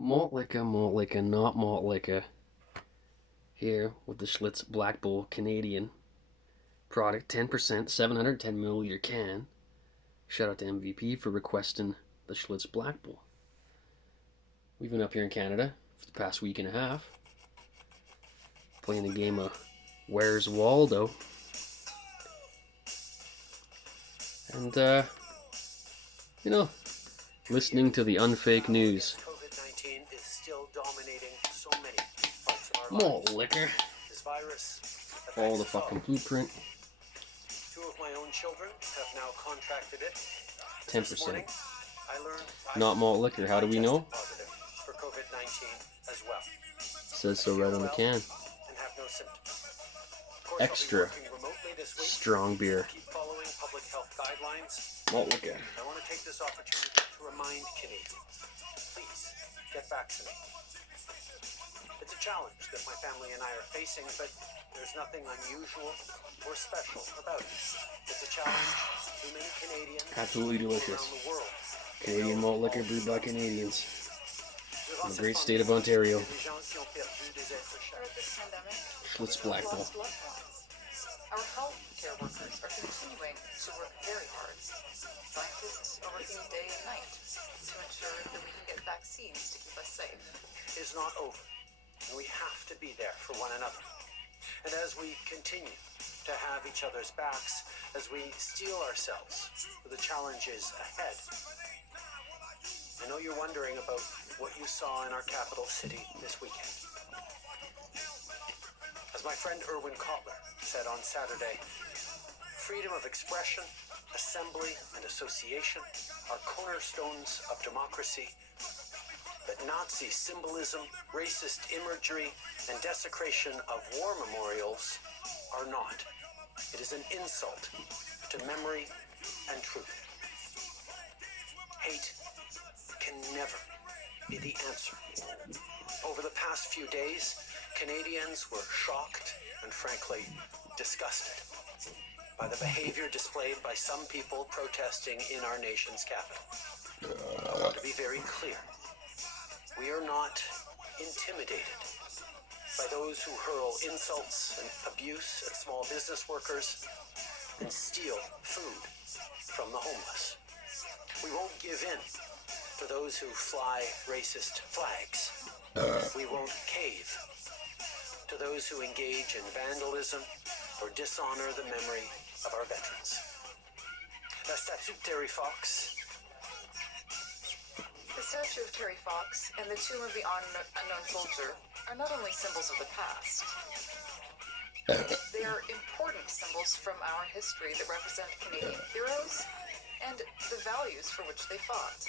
MaltliquaMoltliquua, not Maltliquua. Here with the Schlitz Black Bull Canadian product, 10%, 710 milliliter can. Shout out to MVP for requesting the Schlitz Black Bull. We've been up here in Canada for the past week and a half, playing a game of Where's Waldo. And, listening to the unfake news. COVID-19 is still dominating so many parts of our Malt lives. liquor. This virus Follow the affects us all. fucking blueprint. 2 of my own children have now contracted it. 10%. This morning, I learned Not malt liquor. How do we know? positive for COVID-19 as well. Says so right on the can. And have no symptoms. Of course, Extra I'll be working remotely this week. strong beer. Keep following public health guidelines. Malt liquor. I want to take this opportunity to remind Canadians, please get vaccinated. It's a challenge that my family and I are facing, but there's nothing unusual or special about it. It's a challenge too many Canadians Absolutely delicious. around the world. Canadian malt liquor brewed by Canadians. In the great state of Ontario. Schlitz Black Bull. Our healthcare workers are continuing to work very hard. Scientists are working day and night to ensure that we can get vaccines to keep us safe. Is not over, and we have to be there for one another. And as we continue to have each other's backs, as we steel ourselves for the challenges ahead, I know you're wondering about what you saw in our capital city this weekend. As my friend Erwin Kotler said on Saturday, freedom of expression, assembly, and association are cornerstones of democracy. But Nazi symbolism, racist imagery, and desecration of war memorials are not. It is an insult to memory and truth. Hate can never be the answer. Over the past few days, Canadians were shocked and frankly disgusted by the behavior displayed by some people protesting in our nation's capital. I want to be very clear. We are not intimidated by those who hurl insults and abuse at small business workers and steal food from the homeless. We won't give in to those who fly racist flags. We won't cave to those who engage in vandalism or dishonor the memory of our veterans. La statue de Terry Fox. The statue of Terry Fox and the tomb of the unknown soldier are not only symbols of the past, they are important symbols from our history that represent Canadian heroes and the values for which they fought.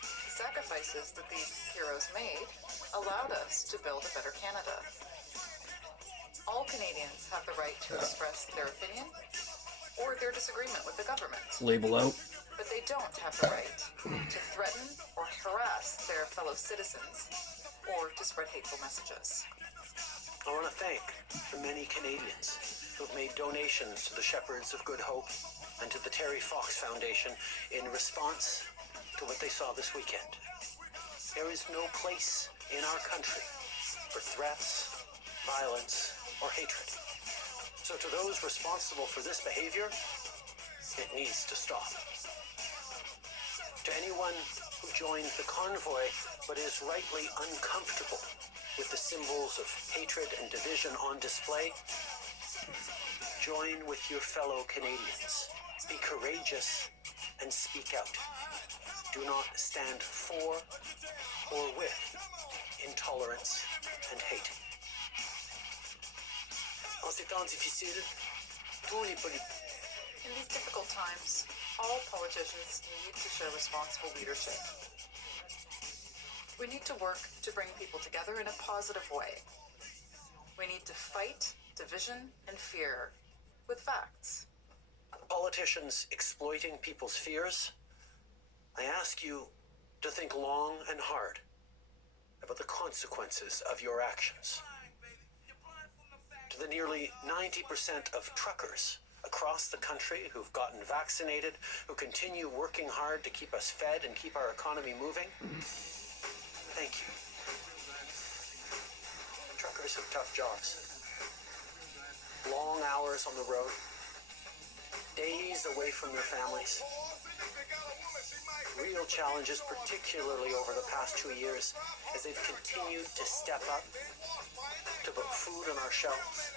The sacrifices that these heroes made allowed us to build a better Canada. All Canadians have the right to express their opinion or their disagreement with the government. Label out. But they don't have the right to threaten or harass their fellow citizens or to spread hateful messages. I want to thank the many Canadians who've made donations to the Shepherds of Good Hope and to the Terry Fox Foundation in response to what they saw this weekend. There is no place in our country for threats, violence, or hatred. So to those responsible for this behavior, it needs to stop. To anyone who joined the convoy but is rightly uncomfortable with the symbols of hatred and division on display, join with your fellow Canadians. Be courageous and speak out. Do not stand for or with intolerance and hate. En ces temps difficiles, tous les politiques. In these difficult times, all politicians need to show responsible leadership. We need to work to bring people together in a positive way. We need to fight division and fear with facts. Politicians exploiting people's fears, I ask you to think long and hard about the consequences of your actions. To the nearly 90% of truckers across the country who've gotten vaccinated, who continue working hard to keep us fed and keep our economy moving, thank you. Truckers have tough jobs. Long hours on the road, days away from their families. Real challenges, particularly over the past 2 years, as they've continued to step up, to put food on our shelves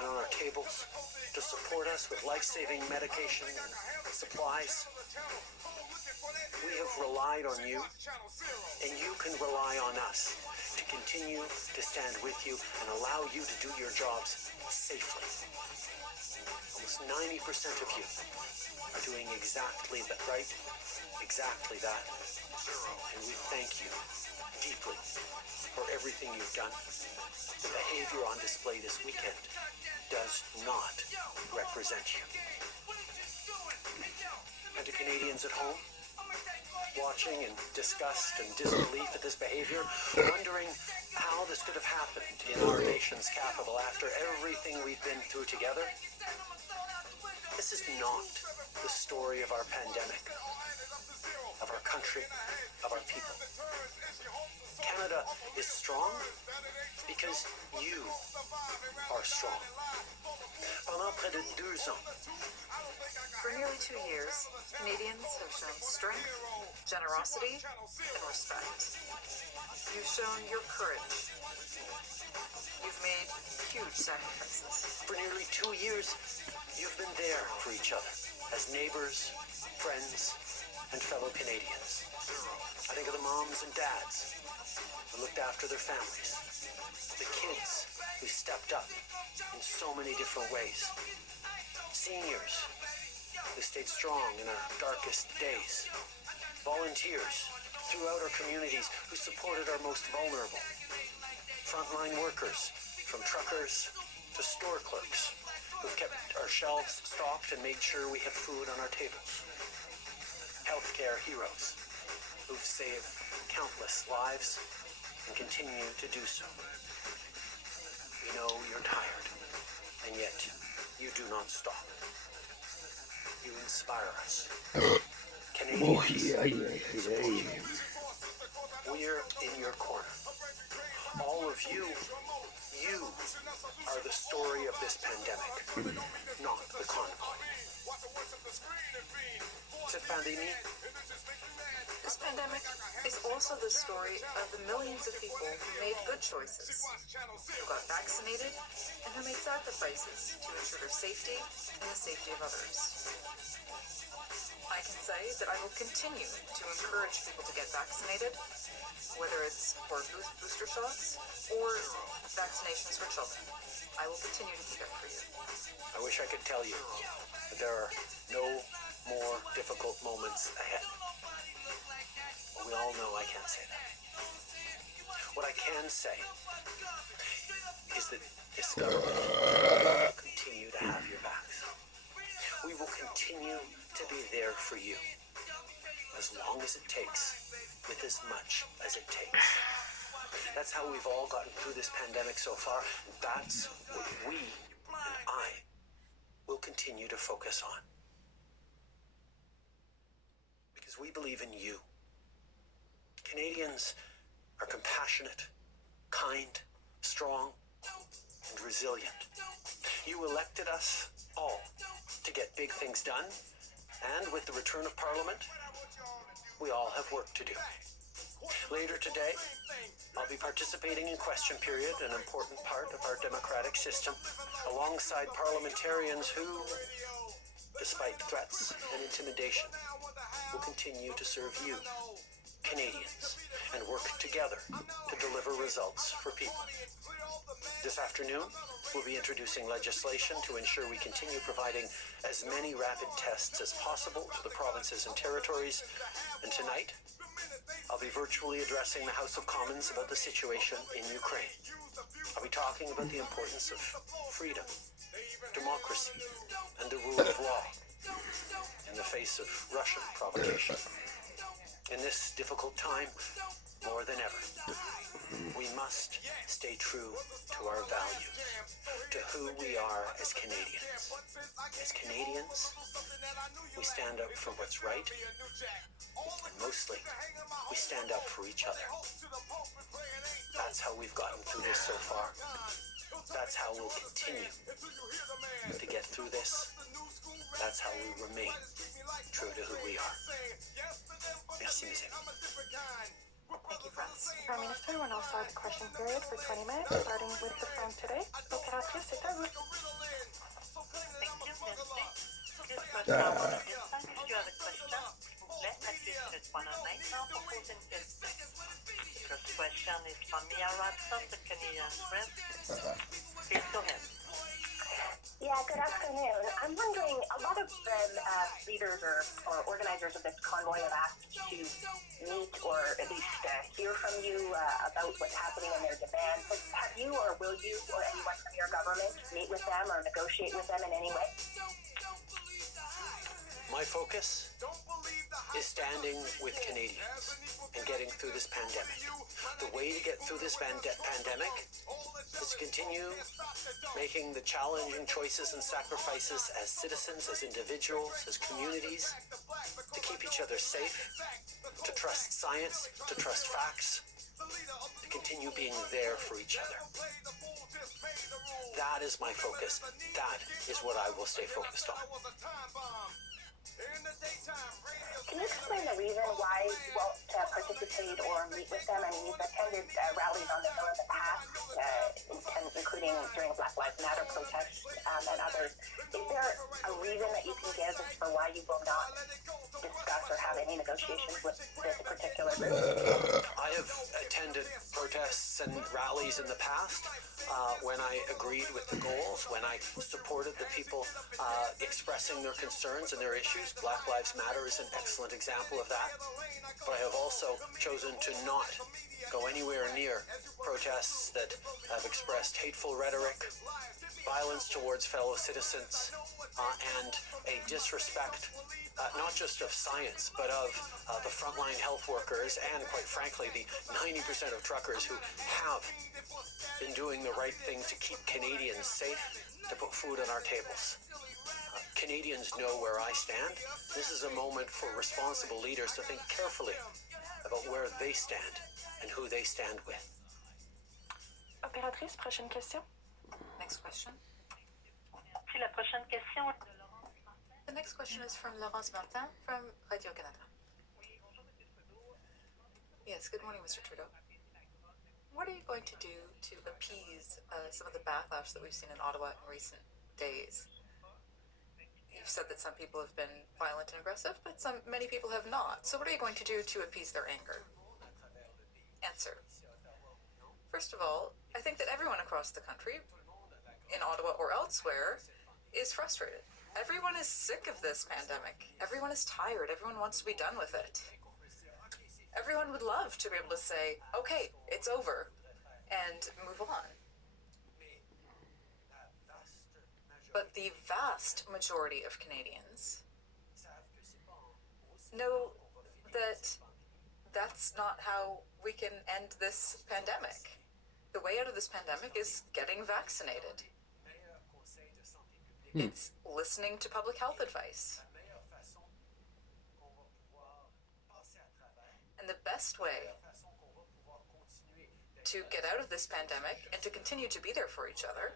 and on our tables, to support us with life-saving medication and supplies. We have relied on you, and you can rely on us to continue to stand with you and allow you to do your jobs safely. Almost 90% of you are doing exactly that, right? Exactly that. And we thank you deeply for everything you've done. The behavior on display this weekend does not represent you. And to Canadians at home, watching in disgust and disbelief at this behavior, wondering how this could have happened in our nation's capital after everything we've been through together, this is not the story of our pandemic, of our country, of our people. Canada is strong because you are strong. Pendant près de 2 ans, For nearly 2 years, Canadians have shown strength, generosity, and respect. You've shown your courage. You've made huge sacrifices. for nearly 2 years, you've been there for each other as neighbors, friends, and fellow Canadians. I think of the moms and dads who looked after their families, the kids who stepped up in so many different ways, seniors who stayed strong in our darkest days, volunteers throughout our communities who supported our most vulnerable, frontline workers from truckers to store clerks who've kept our shelves stocked and made sure we have food on our tables, healthcare heroes who've saved countless lives and continue to do so. We know you're tired, and yet you do not stop. You inspire us. Canadians, we're in your corner. All of you are the story of this pandemic, not the convoy. Cette pandémie, This pandemic is also the story of the millions of people who made good choices, who got vaccinated, and who made sacrifices to ensure their safety and the safety of others. I can say that I will continue to encourage people to get vaccinated, whether it's for booster shots or vaccinations for children. I will continue to do that for you. I wish I could tell you that there are no more difficult moments ahead. But we all know I can't say that. What I can say is that this government will continue to have your backs. We will continue to be there for you as long as it takes, with as much as it takes. That's how we've all gotten through this pandemic so far. That's what we and I will continue to focus on. Because we believe in you. Canadians are compassionate, kind, strong, and resilient. You elected us all to get big things done, and with the return of Parliament, we all have work to do. Later today, I'll be participating in question period, an important part of our democratic system, alongside parliamentarians who, despite threats and intimidation, will continue to serve you, Canadians, and work together to deliver results for people. This afternoon, we'll be introducing legislation to ensure we continue providing as many rapid tests as possible to the provinces and territories. And tonight, I'll be virtually addressing the House of Commons about the situation in Ukraine. I'll be talking about the importance of freedom, democracy, and the rule of law in the face of Russian provocation. In this difficult time, more than ever, we must stay true to our values, to who we are as Canadians. As Canadians, we stand up for what's right, and mostly, we stand up for each other. That's how we've gotten through this so far. That's how we'll continue to get through this. That's how we remain true to who we are. Merci, mes amis. Thank you, friends. Prime Minister will now start the question period for 20 minutes, starting with the phone today. Opératrice, c'est à vous. Thank you, merci. This was our audience. If you have a question, s'il vous plaît, appuyez sur l'étoile en maintenant pour poser une question. The first question is from Mia Robson, the Canadian Press. Please go ahead. Yeah, good afternoon. I'm wondering, a lot of the leaders or organizers of this convoy have asked to meet or at least hear from you about what's happening in their demands. Have you or will you or anyone from your government meet with them or negotiate with them in any way? My focus is standing with Canadians and getting through this pandemic. The way to get through this pandemic is to continue making the challenging choices and sacrifices as citizens, as individuals, as communities, to keep each other safe, to trust science, to trust facts, to continue being there for each other. That is my focus. That is what I will stay focused on. Can you explain the reason why you won't participate or meet with them? I mean, you've attended rallies on the Hill in the past, including during Black Lives Matter protests and others. Is there a reason that you can give as for why you will not discuss or have any negotiations with this particular group? I have attended protests and rallies in the past when I agreed with the goals, when I supported the people expressing their concerns and their issues. Black Lives Matter is an excellent example of that. But I have also chosen to not go anywhere near protests that have expressed hateful rhetoric, violence towards fellow citizens, and a disrespect not just of science, but of the frontline health workers and, quite frankly, the 90% of truckers who have been doing the right thing to keep Canadians safe, to put food on our tables. Canadians know where I stand. This is a moment for responsible leaders to think carefully about where they stand and who they stand with. Opératrice, prochaine question. Next question. Puis la prochaine question est de Laurence Martin. The next question is from Laurence Martin from Radio-Canada. Yes, good morning, Mr. Trudeau. What are you going to do to appease some of the backlash that we've seen in Ottawa in recent days? You've said that some people have been violent and aggressive, but many people have not. So what are you going to do to appease their anger? Answer. First of all, I think that everyone across the country, in Ottawa or elsewhere, is frustrated. Everyone is sick of this pandemic. Everyone is tired. Everyone wants to be done with it. Everyone would love to be able to say, okay, it's over, and move on. But the vast majority of Canadians know that that's not how we can end this pandemic. The way out of this pandemic is getting vaccinated. It's listening to public health advice. And the best way to get out of this pandemic and to continue to be there for each other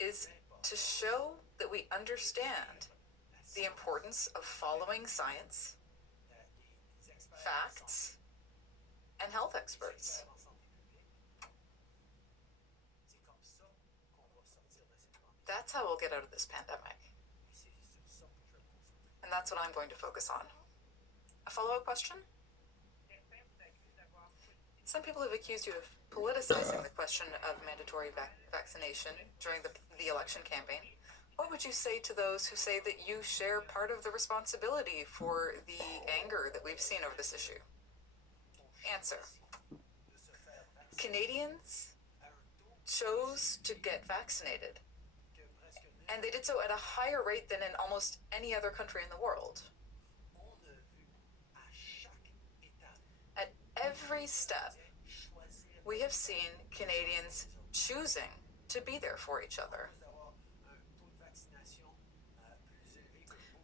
is to show that we understand the importance of following science, facts, and health experts. That's how we'll get out of this pandemic. And that's what I'm going to focus on. A follow-up question? Some people have accused you of politicizing the question of mandatory vaccination during the election campaign. What would you say to those who say that you share part of the responsibility for the anger that we've seen over this issue? Answer. Canadians chose to get vaccinated, and they did so at a higher rate than in almost any other country in the world. every step, we have seen Canadians choosing to be there for each other.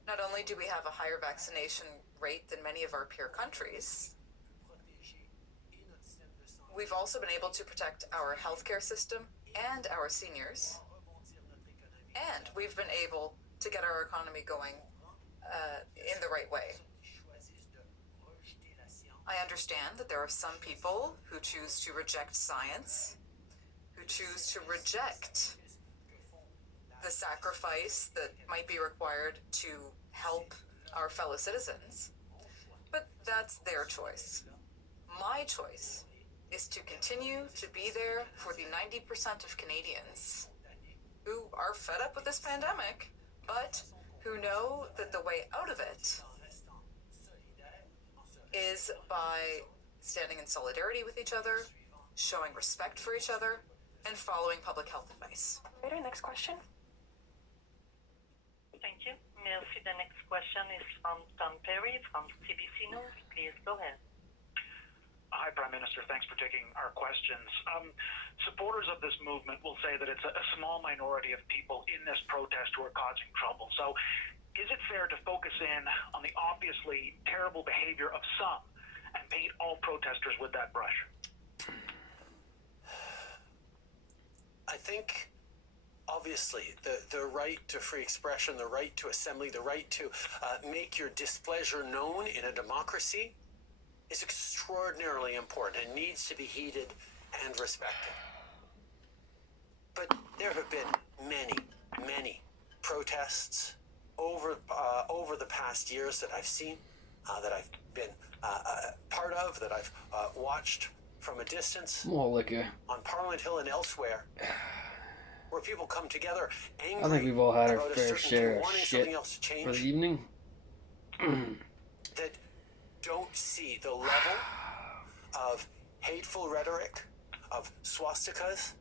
Not only do we have a higher vaccination rate than many of our peer countries, we've also been able to protect our healthcare system and our seniors, and we've been able to get our economy going in the right way. I understand that there are some people who choose to reject science, who choose to reject the sacrifice that might be required to help our fellow citizens, but that's their choice. My choice is to continue to be there for the 90% of Canadians who are fed up with this pandemic, but who know that the way out of it is by standing in solidarity with each other, showing respect for each other, and following public health advice. Next question. Thank you. Merci. The next question is from Tom Perry from CBC News. Please go ahead. Hi, Prime Minister. Thanks for taking our questions. Supporters of this movement will say that it's a small minority of people in this protest who are causing trouble. So is it fair to focus in on the obviously terrible behavior of some and paint all protesters with that brush? I think, obviously, the right to free expression, the right to assembly, the right to make your displeasure known in a democracy is extraordinarily important and needs to be heeded and respected. But there have been many protests over the past years that I've seen, that I've been part of, that I've watched from a distance Maltliqua. on Parliament Hill and elsewhere, where people come together angry. I think we've all had our about a fair certain share thing, of wanting shit something else to change, for the evening. that don't see the level of hateful rhetoric, of swastikas,